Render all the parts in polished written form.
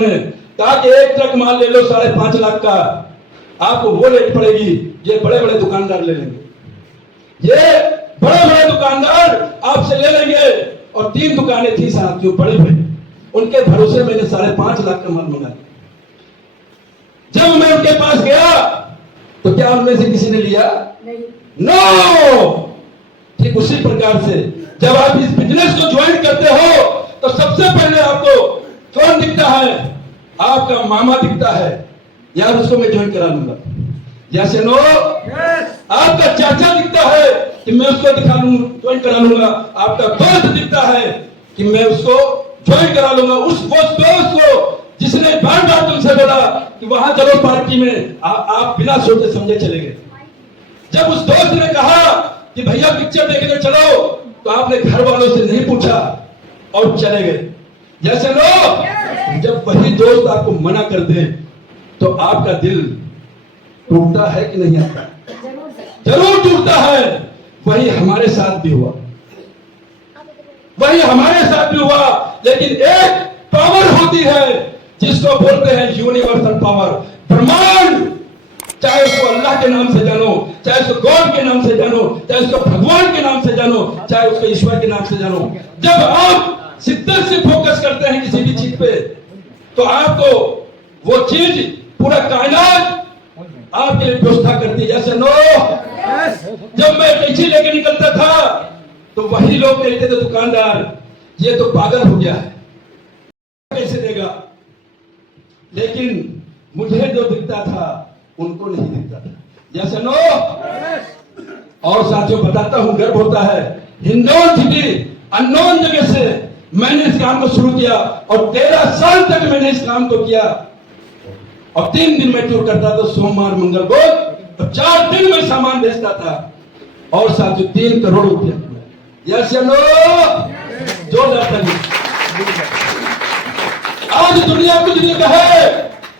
उन्होंने कहा कि एक ट्रक माल ले लो 5.5 लाख का, आपको वो रेट पड़ेगी, ये बड़े बड़े दुकानदार ले लेंगे, ये बड़े बड़े दुकानदार आपसे ले लेंगे। और 3 दुकानें थी साहब जो बड़े बड़े, उनके भरोसे मैंने 5.5 लाख का माल मंगा। जब मैं उनके पास गया तो क्या उनमें से किसी ने लिया? नो। ठीक उसी प्रकार से जब आप इस बिजनेस को ज्वाइन करते हो तो सबसे पहले आपको कौन दिखता है? आपका मामा दिखता है, यार उसको मैं ज्वाइन करा लूंगा, यस नो। आपका चाचा दिखता है कि मैं उसको ज्वाइन करा लूंगा। आपका दोस्त दिखता है कि मैं उसको ज्वाइन करा लूंगा। उस दोस्त को जिसने बार बार तुमसे बोला कि वहां चलो पार्टी में, आप बिना सोचे समझे चले गए। जब उस दोस्त ने कहा कि भैया पिक्चर देखने चलो, तो आपने घर वालों से नहीं पूछा और चले गए, यस नो। जब वही दोस्त आपको मना कर दे तो आपका दिल टूटता है कि नहीं आता? जरूर टूटता है। वही हमारे साथ भी हुआ, वही हमारे साथ भी हुआ। लेकिन एक पावर होती है जिसको बोलते हैं यूनिवर्सल पावर, ब्रह्मांड। चाहे उसको अल्लाह के नाम से जानो, चाहे उसको गॉड के नाम से जानो, चाहे उसको भगवान के नाम से जानो, चाहे उसको ईश्वर के नाम से जानो। जब आप शिद्दत से फोकस करते हैं किसी भी चीज पे, तो आपको वो चीज पूरा कायनात आपके लिए व्यवस्था करती है, जैसे नो। जब मैं टैक्सी लेके निकलता था तो वही लोग कहते थे, दुकानदार ये तो पागल हो गया है, कैसे देगा? लेकिन मुझे जो दिखता था उनको नहीं दिखता था, जैसे नो। और साथियों बताता हूं, गर्व होता है, हिंदौन सिटी अननोन जगह से मैंने इस काम को शुरू किया और 13 साल तक मैंने इस काम को किया। और 3 दिन में टूर करता था, सोमवार मंगल बुध, और 4 दिन में सामान बेचता था। और साथियों 3 करोड़ रुपया, यस या नो? जोरदार ताली। आज दुनिया कुछ नहीं कहे,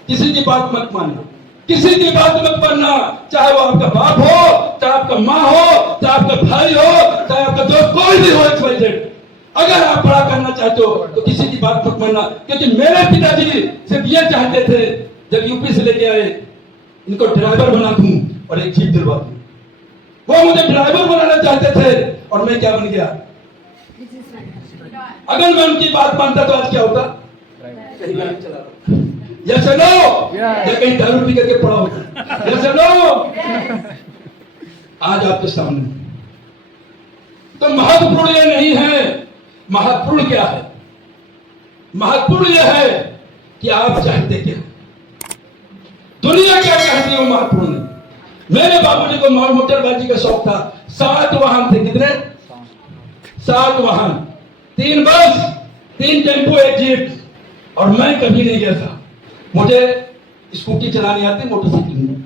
किसी की बात मत मानना, किसी की बात मत मानना, चाहे वो आपका बाप हो, चाहे आपका माँ हो, चाहे आपका भाई हो, चाहे आपका दोस्त, कोई भी हो, XYZ। अगर आप बड़ा करना चाहते हो तो किसी की बात मत मानना। क्योंकि मेरे पिताजी सिर्फ ये चाहते थे, जब यूपी से लेके आए, इनको ड्राइवर बना दूं और एक जीप दिलवा दूं। वो मुझे ड्राइवर बनाना चाहते थे और मैं क्या बन गया? अगर मैं उनकी बात मानता तो आज क्या होता? कहीं गाड़ी चला रहा, यस नो, या कहीं दारू पी करके पड़ा होता, यस नो। आज आपके सामने तो महत्वपूर्ण ये नहीं है। महत्वपूर्ण क्या है? महत्वपूर्ण यह है कि आप चाहते क्या, दुनिया क्या कहती है, वो महत्वपूर्ण है। मेरे बाबूजी को मोटरबाजी का शौक था। 7 वाहन थे, कितने? 7 वाहन, 3 बस, 3 टेम्पो, 1 जीप। और मैं कभी नहीं गया था, मुझे स्कूटी चलानी आती, मोटरसाइकिल नहीं,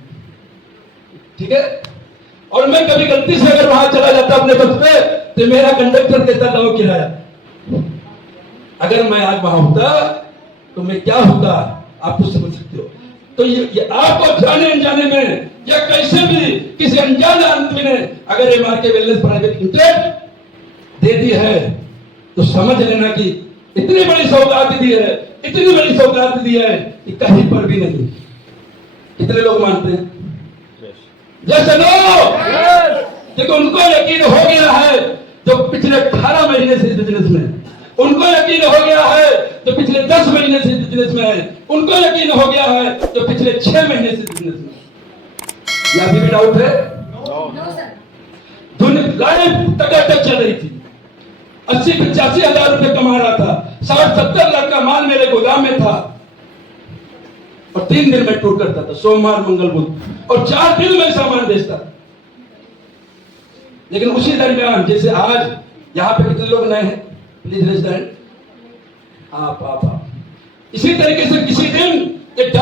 ठीक है। और मैं कभी गलती से अगर वहां चला जाता अपने बस पे, तो मेरा कंडक्टर देता लो किराया। अगर मैं आज वहां होता तो मैं क्या होता, आप कुछ समझ सकते हो। तो ये आपको जाने अनजाने में या कैसे भी किसी अनजान आदमी ने अगर MRK वेलनेस प्राइवेट लिमिटेड दे दी है, तो समझ लेना कि इतनी बड़ी सौगात दी है, इतनी बड़ी सौगात दी है कि कहीं पर भी नहीं। कितने लोग मानते हैं? जैसे नो। देखो, उनको यकीन हो गया है जो पिछले 18 महीने से इस बिजनेस में, उनको यकीन हो गया है जो पिछले 10 महीने से बिजनेस में है, उनको यकीन हो गया है जो पिछले 6 महीने से बिजनेस में। या अभी भी डाउट है? लाइफ टकाटक चल रही थी, 80-85 हजार रुपए कमा रहा था, 60-70 लाख का माल मेरे गोदाम में था। और 3 दिन में टूर करता था, सोमवार मंगल बुध, और 4 दिन में सामान बेचता। लेकिन उसी दरमियान, जैसे आज यहाँ पे कितने लोग नए हैं, प्लीज रेज द हैंड। आप इसी तरीके से किसी दिन एक